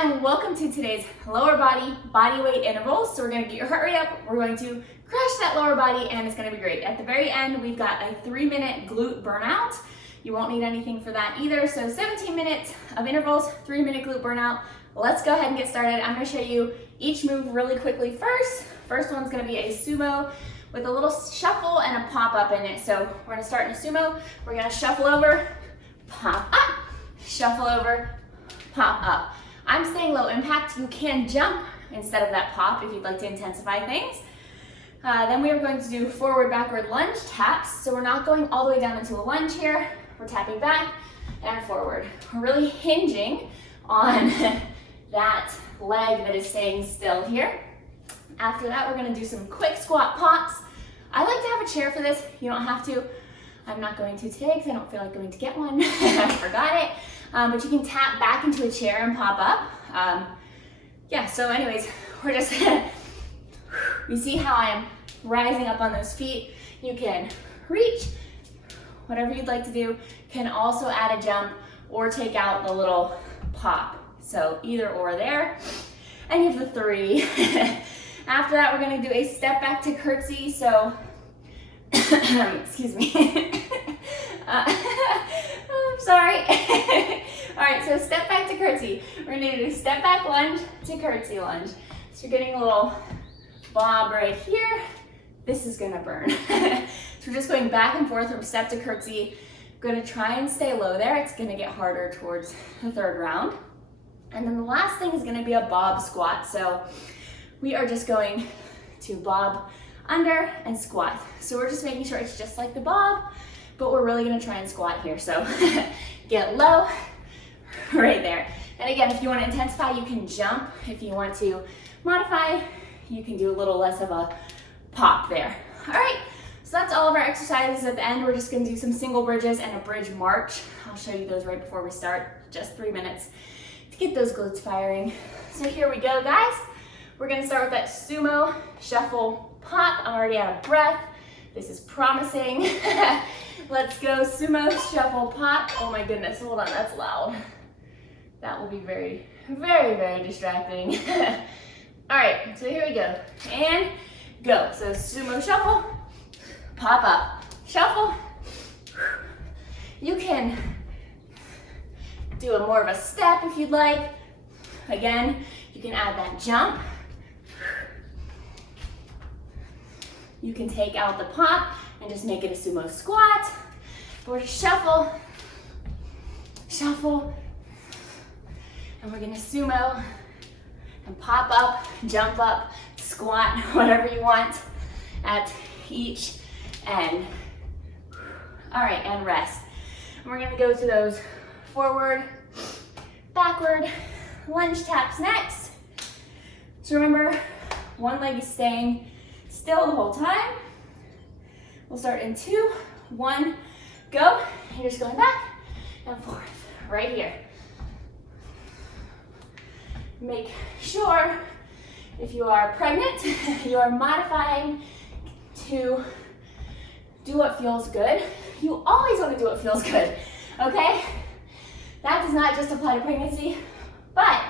and welcome to today's lower body weight intervals. So we're going to get your heart rate up, we're going to crush that lower body, and it's going to be great. At the very end, we've got a 3-minute glute burnout. You won't need anything for that either. So 17 minutes of intervals, 3-minute glute burnout. Let's go ahead and get started. I'm going to show you each move really quickly first. First one's going to be a sumo with a little shuffle and a pop up in it. So we're going to start in a sumo. We're going to shuffle over, pop up, shuffle over, pop up. I'm staying low impact. You can jump instead of that pop if you'd like to intensify things. Then we are going to do forward backward lunge taps. So we're not going all the way down into a lunge here. We're tapping back and forward. We're really hinging on that leg that is staying still here. After that, we're going to do some quick squat pops. I like to have a chair for this. You don't have to. I'm not going to today because I don't feel like going to get one. I forgot it. But you can tap back into a chair and pop up. Yeah, so anyways, we're just, you see how I'm rising up on those feet. You can reach, whatever you'd like to do. You can also add a jump or take out the little pop. So either or there. And you have the 3. After that, we're gonna do a step back to curtsy. So, excuse me. I'm sorry. All right, so step back to curtsy. We're gonna do step back lunge to curtsy lunge. So you're getting a little bob right here. This is gonna burn. So we're just going back and forth from step to curtsy. We're gonna try and stay low there. It's gonna get harder towards the 3rd round. And then the last thing is gonna be a bob squat. So we are just going to bob under and squat. So we're just making sure it's just like the bob, but we're really gonna try and squat here. So get low, right there. And again, if you wanna intensify, you can jump. If you want to modify, you can do a little less of a pop there. All right, so that's all of our exercises. At the end, we're just gonna do some single bridges and a bridge march. I'll show you those right before we start, just 3 minutes to get those glutes firing. So here we go, guys. We're gonna start with that sumo shuffle pop. I'm already out of breath. This is promising. Let's go, sumo shuffle pop. Oh my goodness, hold on, that's loud. That will be very, very, very distracting. All right, so here we go, and go. So sumo shuffle, pop up, shuffle. You can do a more of a step if you'd like. Again, you can add that jump. You can take out the pop and just make it a sumo squat. Or shuffle, shuffle, and we're gonna sumo and pop up, jump up, squat, whatever you want at each end. All right, and rest. And we're gonna go to those forward, backward lunge taps next. So remember, one leg is staying still the whole time. We'll start in 2, 1, go. You're just going back and forth, right here. Make sure, if you are pregnant, you are modifying to do what feels good. You always want to do what feels good, okay? That does not just apply to pregnancy, but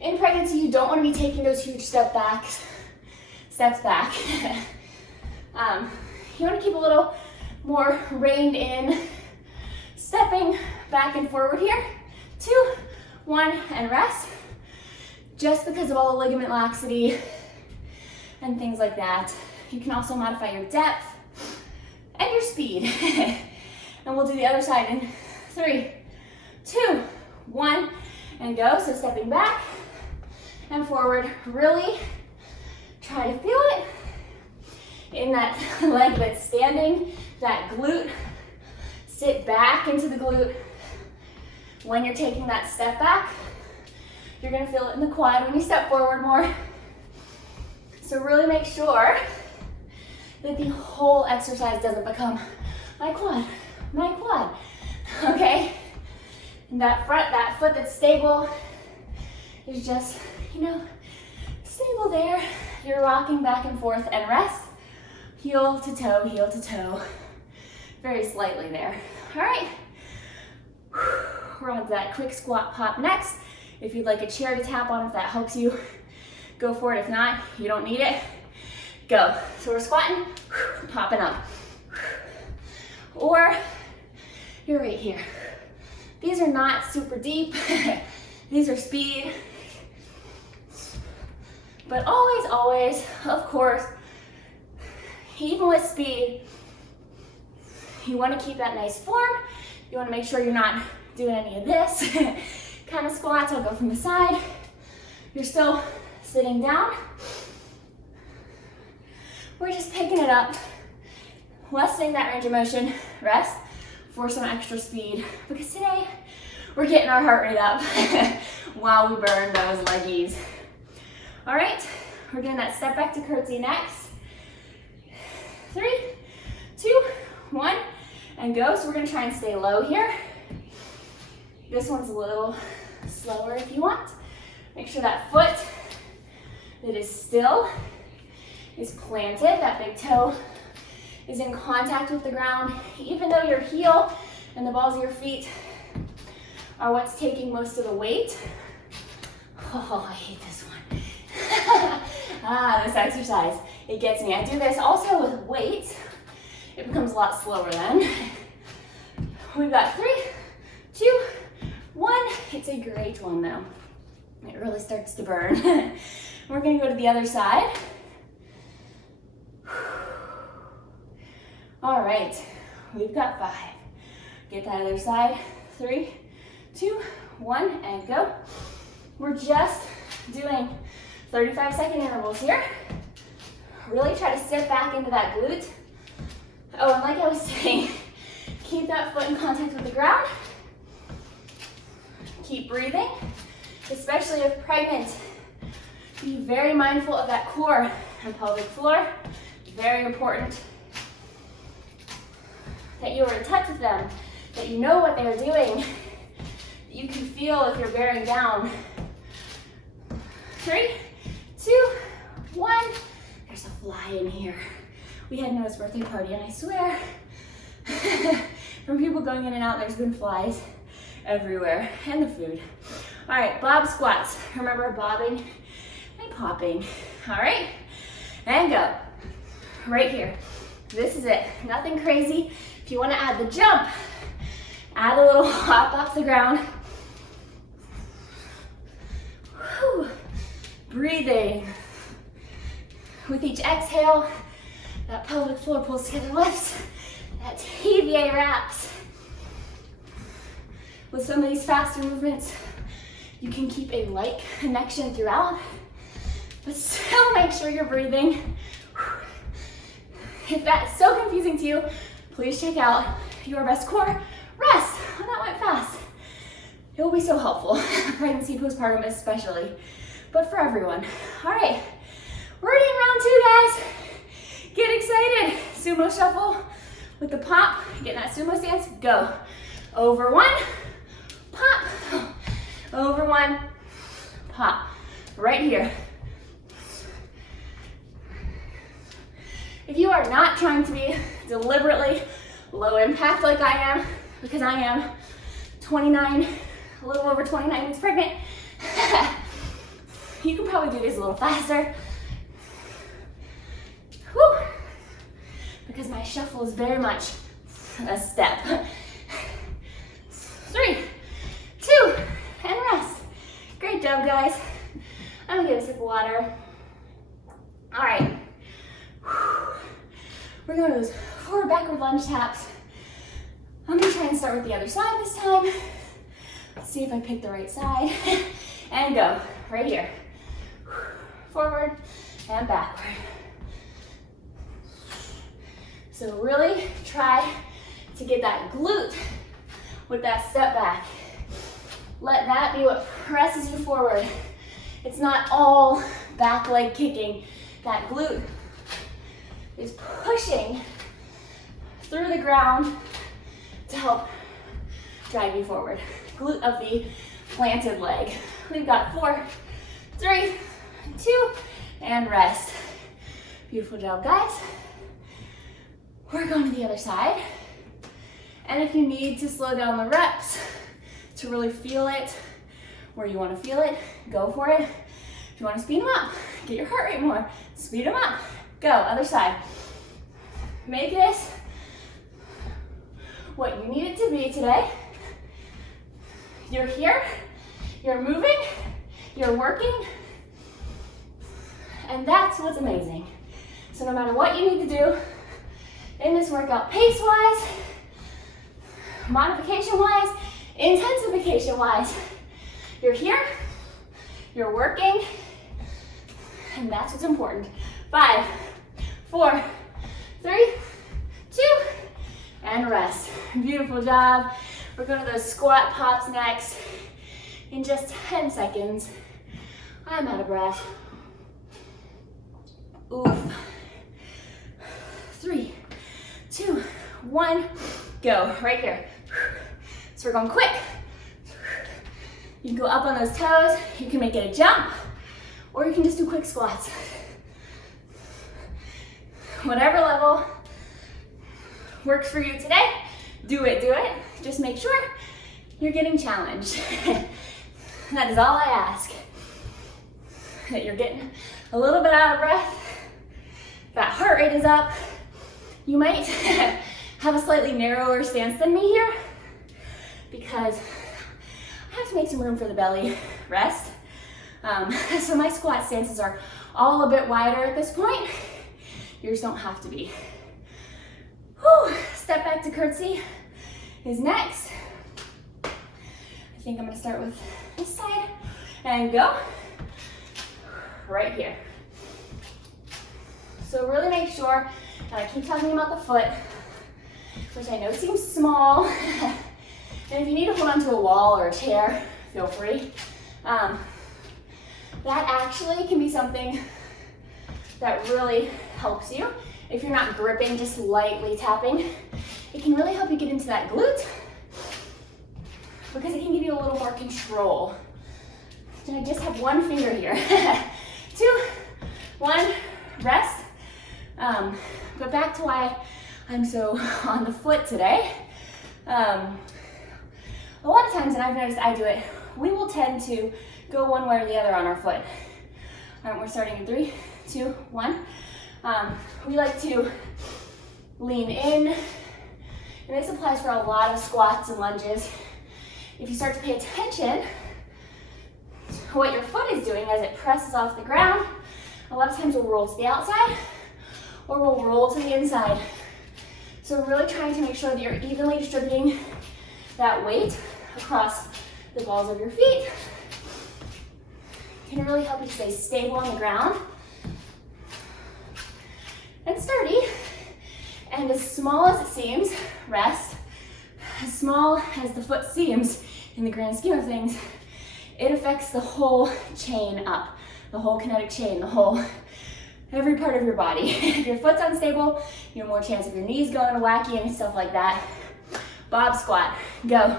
in pregnancy, you don't want to be taking those huge steps back. You want to keep a little more reined in, stepping back and forward here. 2, 1, and rest. Just because of all the ligament laxity and things like that. You can also modify your depth and your speed. And we'll do the other side in 3, 2, 1, and go. So stepping back and forward. Really try to feel it in that leg that's standing, that glute. Sit back into the glute. When you're taking that step back, you're gonna feel it in the quad when you step forward more. So really make sure that the whole exercise doesn't become my quad, okay? And that foot that's stable is just, stable there. You're rocking back and forth and rest. Heel to toe, very slightly there. All right, we're on to that quick squat pop next. If you'd like a chair to tap on, if that helps you, go for it. If not, you don't need it, go. So we're squatting, popping up. Or you're right here. These are not super deep. These are speed. But always, always, of course, even with speed, you want to keep that nice form. You want to make sure you're not doing any of this kind of squats. I'll go from the side. You're still sitting down. We're just picking it up, lessening that range of motion, rest for some extra speed, because today we're getting our heart rate up while we burn those leggies. All right, we're doing that step back to curtsy next. 3, 2, 1, and go. So we're gonna try and stay low here. This one's a little slower if you want. Make sure that foot that is still is planted, that big toe is in contact with the ground, even though your heel and the balls of your feet are what's taking most of the weight. Oh, I hate this one. This exercise, it gets me. I do this also with weights. It becomes a lot slower then. We've got 3, 2, 1. It's a great one though. It really starts to burn. We're gonna go to the other side. All right, we've got 5. Get that other side. 3, 2, 1, and go. We're just doing 35-second intervals here. Really try to sit back into that glute. Oh, and like I was saying, keep that foot in contact with the ground. Keep breathing, especially if pregnant. Be very mindful of that core and pelvic floor. Very important that you are in touch with them, that you know what they're doing, that you can feel if you're bearing down. 3, 2, 1. There's a fly in here. We had Noah's birthday party, and I swear, from people going in and out, there's been flies everywhere, and the food. All right, bob squats. Remember bobbing and popping. All right, and go. Right here. This is it. Nothing crazy. If you want to add the jump, add a little hop off the ground. Whew. Breathing. With each exhale, that pelvic floor pulls together, lifts. That TVA wraps. With some of these faster movements, you can keep a light connection throughout, but still make sure you're breathing. If that's so confusing to you, please check out Your Best Core Rest. Oh, that went fast. It will be so helpful, pregnancy, postpartum especially, but for everyone. All right, we're already in round 2, guys. Get excited. Sumo shuffle with the pop. Get in that sumo stance. Go. Over 1, pop. Over 1, pop. Right here. If you are not trying to be deliberately low impact like I am, because I am 29, a little over 29 weeks pregnant, you can probably do these a little faster. Whew. Because my shuffle is very much a step. 3, 2, and rest. Great job, guys. I'm gonna get a sip of water. All right. We're going to those forward backward lunge taps. I'm gonna try and start with the other side this time. Let's see if I pick the right side. And go, right here. Forward and backward. So really try to get that glute with that step back. Let that be what presses you forward. It's not all back leg kicking. That glute is pushing through the ground to help drive you forward. Glute of the planted leg. We've got 4, 3, 2, and rest. Beautiful job, guys. We're going to the other side. And if you need to slow down the reps to really feel it, Where you want to feel it, go for it. If you want to speed them up, get your heart rate more, speed them up. Go, other side. Make this what you need it to be today. You're here, you're moving, you're working, and that's what's amazing. So no matter what you need to do in this workout, pace-wise, modification-wise, intensification-wise, you're here, you're working, and that's what's important. 5, 4, 3, 2, and rest. Beautiful job. We're going to those squat pops next in just 10 seconds. I'm out of breath. Oof. 3, 2, 1, go. Right here. So we're going quick. You can go up on those toes. You can make it a jump, or you can just do quick squats. Whatever level works for you today, do it, do it. Just make sure you're getting challenged. That is all I ask. That you're getting a little bit out of breath, that heart rate is up. You might have a slightly narrower stance than me here because I have to make some room for the belly rest. So my squat stances are all a bit wider at this point. Yours don't have to be. Whew. Step back to curtsy is next. I think I'm gonna start with this side and go right here. So really make sure, and I keep talking about the foot, which I know seems small, and if you need to hold onto a wall or a chair, feel free. That actually can be something that really helps you. If you're not gripping, just lightly tapping, it can really help you get into that glute because it can give you a little more control. So I just have one finger here. 2, 1, rest. But back to why I'm so on the foot today. A lot of times, and I've noticed I do it, we will tend to go one way or the other on our foot. All right, we're starting in 3, 2, 1. We like to lean in, and this applies for a lot of squats and lunges. If you start to pay attention to what your foot is doing as it presses off the ground, a lot of times we'll roll to the outside or we'll roll to the inside. So really trying to make sure that you're evenly distributing that weight across the balls of your feet can really help you stay stable on the ground and sturdy. And as small as it seems, rest, as small as the foot seems in the grand scheme of things, it affects the whole chain up, the whole kinetic chain, every part of your body. If your foot's unstable, you have more chance of your knees going wacky and stuff like that. Bob squat, go.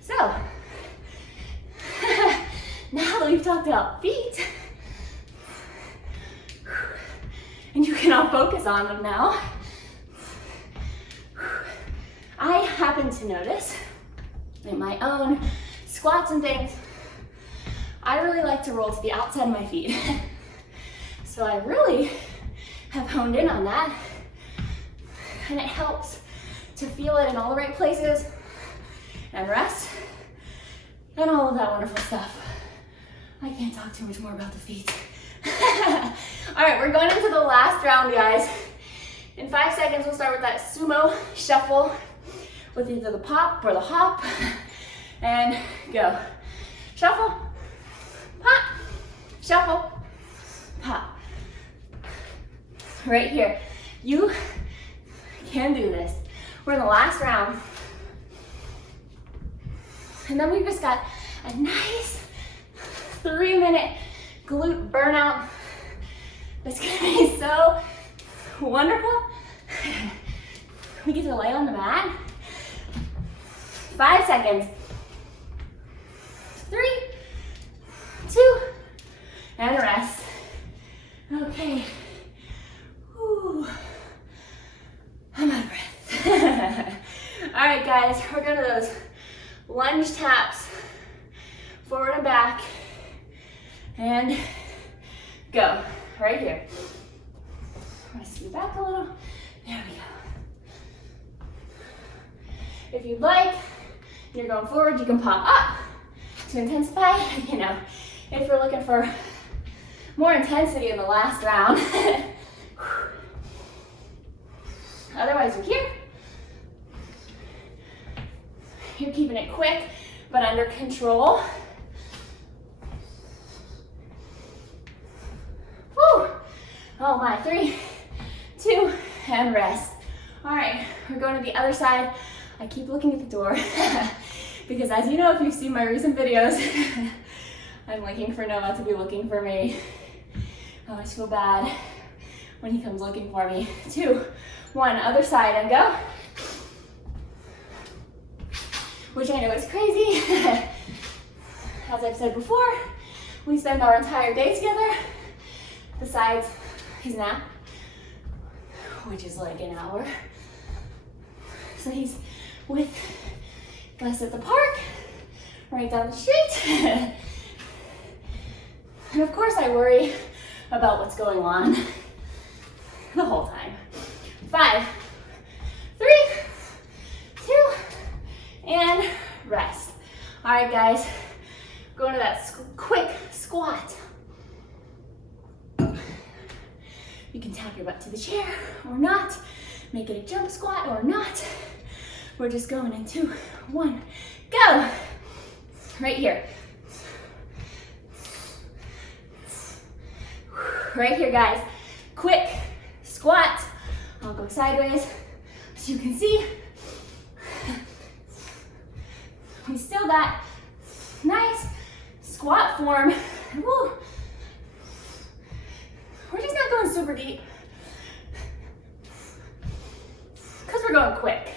So, now that we've talked about feet, and you can all focus on them now, I happen to notice in my own squats and things, I really like to roll to the outside of my feet. So I really have honed in on that, and it helps to feel it in all the right places and rest and all of that wonderful stuff. I can't talk too much more about the feet. All right, we're going into the last round, guys. In 5 seconds, we'll start with that Sumo Shuffle with either the pop or the hop, and go. Shuffle, pop, shuffle, pop. Right here. You can do this. We're in the last round. And then we've just got a nice 3-minute glute burnout. That's gonna be so wonderful. We get to lay on the mat. 5 seconds. 3, 2, and rest. Okay. Whew. I'm out of breath. All right, guys, we're going to those Lunge taps, forward and back, and go. Right here. I'm gonna scoot back a little. There we go. If you'd like, you're going forward, you can pop up to intensify. You know, if you're looking for more intensity in the last round. Otherwise, you're here. You're keeping it quick, but under control. Woo! Oh my, 3, 2, and rest. All right, we're going to the other side. I keep looking at the door because, as you know, if you've seen my recent videos, I'm looking for Noah to be looking for me. I always feel bad when he comes looking for me. 2, 1, other side, and go. Which I know is crazy. As I've said before, we spend our entire day together, besides his nap, which is like an hour. So he's with us at the park, right down the street. And of course I worry about what's going on the whole time. 5, 3, 2, and rest. All right, guys, going to that quick squat. You can tap your butt to the chair or not. Make it a jump squat or not. We're just going in 2, 1, go. Right here. Right here, guys. Quick squat. I'll go sideways so you can see. We still got nice squat form. Woo. We're just not going super deep because we're going quick.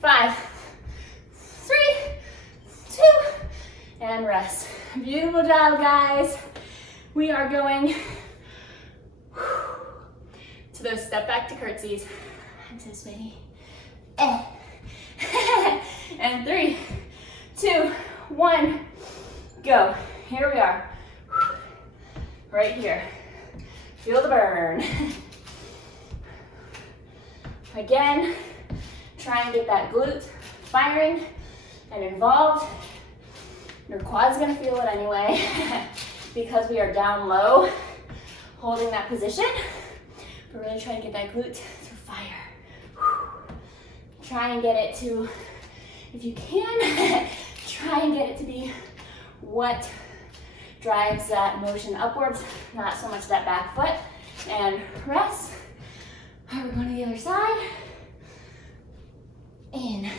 5, 3, 2, and rest. Beautiful job, guys. We are going to those step back to curtsies. I'm so sweaty. And 3, 2, 1, go. Here we are. Right here. Feel the burn. Again, try and get that glute firing and involved. Your quad's gonna feel it anyway because we are down low, holding that position. But really try to get that glute to fire. Try and get it to, if you can, try and get it to be what drives that motion upwards, not so much that back foot. And rest. All right, we're going to the other side. In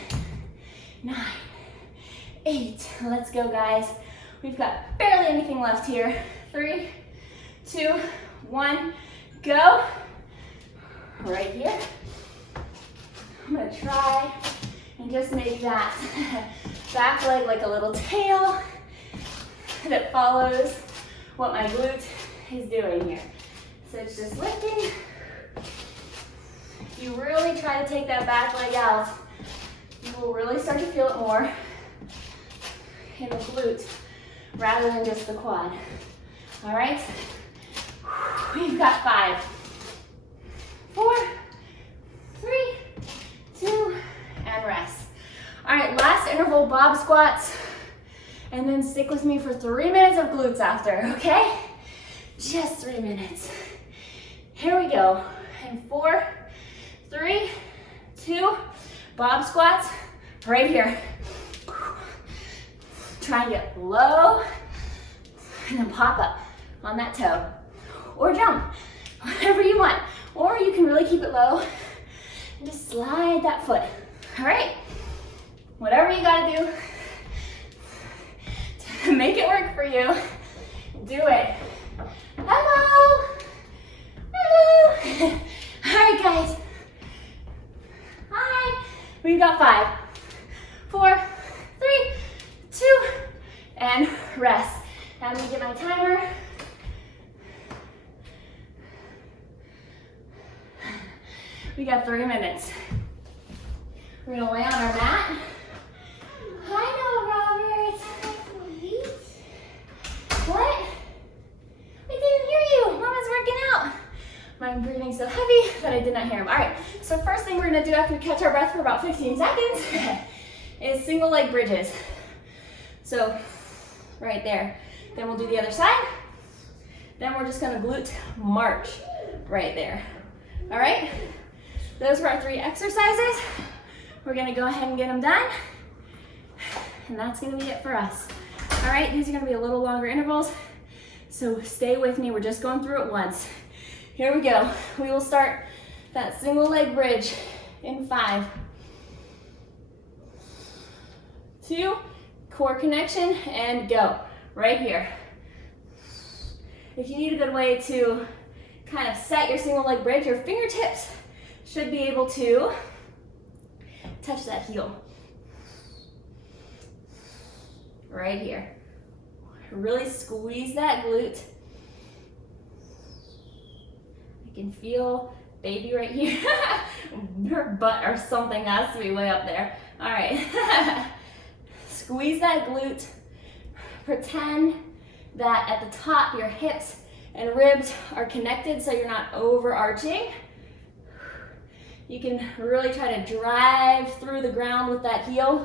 9, 8. Let's go, guys. We've got barely anything left here. 3, 2, 1, go. Right here. I'm gonna try and just make that back leg like a little tail that follows what my glute is doing here. So it's just lifting. If you really try to take that back leg out, you will really start to feel it more in the glute rather than just the quad. All right? We've got 5, 4, 3, 2, and rest. All right, last interval bob squats, and then stick with me for 3 minutes of glutes after, okay? Just 3 minutes. Here we go. And 4, 3, 2, bob squats, right here. Try and get low, and then pop up on that toe. Or jump, whatever you want. Or you can really keep it low and just slide that foot. All right? Whatever you gotta do to make it work for you, do it. Hello. Hello. All right, guys. Hi. We've got 5, 4, 3, 2, and rest. Now I'm gonna get my timer. We got 3 minutes. We're gonna lay on our mat. I know, Robert. What? I didn't hear you. Mama's working out. I'm breathing so heavy that I did not hear him. All right, so first thing we're gonna do after we catch our breath for about 15 seconds is single leg bridges. So right there. Then we'll do the other side. Then we're just gonna glute march right there. All right, those were our 3 exercises. We're gonna go ahead and get them done. And that's gonna be it for us. All right, these are gonna be a little longer intervals. So stay with me, we're just going through it once. Here we go. We will start that single leg bridge in 5, 2, core connection, and go. Right here. If you need a good way to kind of set your single leg bridge, your fingertips should be able to touch that heel. Right here. Really squeeze that glute. I can feel baby right here. Her butt or something has to be way up there. All right. Squeeze that glute. Pretend that at the top your hips and ribs are connected so you're not overarching. You can really try to drive through the ground with that heel.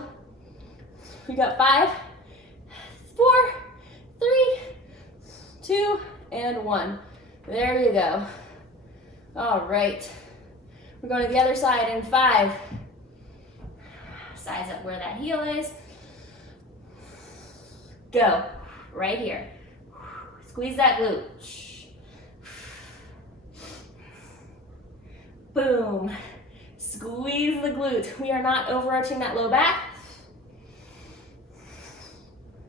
We got 5, 4, 3, 2, and 1. There you go. All right. We're going to the other side in 5. Size up where that heel is. Go. Right here. Squeeze that glute. Boom. Squeeze the glute. We are not overarching that low back.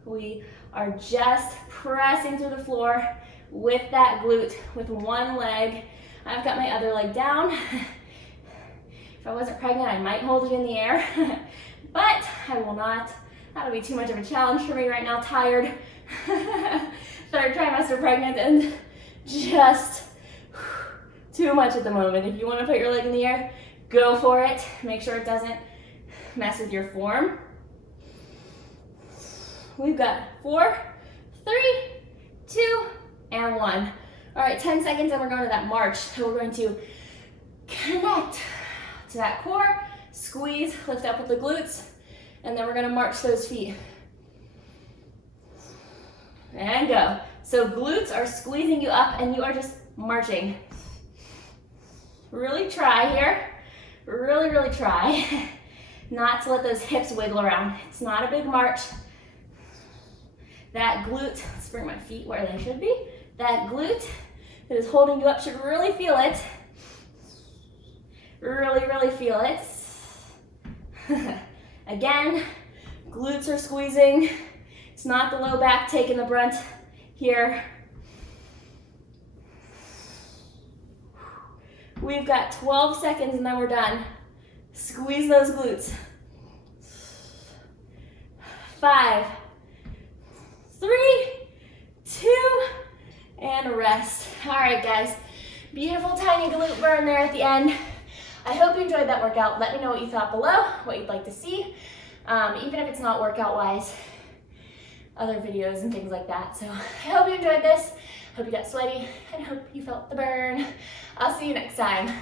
We are just pressing through the floor with that glute with one leg. I've got my other leg down. If I wasn't pregnant, I might hold it in the air, but I will not. That'll be too much of a challenge for me right now, tired. 3rd trimester pregnant and just too much at the moment. If you want to put your leg in the air, go for it. Make sure it doesn't mess with your form. We've got 4, 3, 2, and 1. All right, 10 seconds and we're going to that march. So we're going to connect to that core, squeeze, lift up with the glutes, and then we're gonna march those feet. And go. So glutes are squeezing you up and you are just marching. Really try here. Really, really try not to let those hips wiggle around. It's not a big march. That glute, let's bring my feet where they should be. That glute that is holding you up should really feel it. Really, really feel it. Again, glutes are squeezing. It's not the low back taking the brunt here. We've got 12 seconds and then we're done. Squeeze those glutes. 5, 3, 2, and rest. All right, guys. Beautiful tiny glute burn there at the end. I hope you enjoyed that workout. Let me know what you thought below, what you'd like to see. Even if it's not workout-wise, other videos and things like that. So I hope you enjoyed this. Hope you got sweaty and hope you felt the burn. I'll see you next time.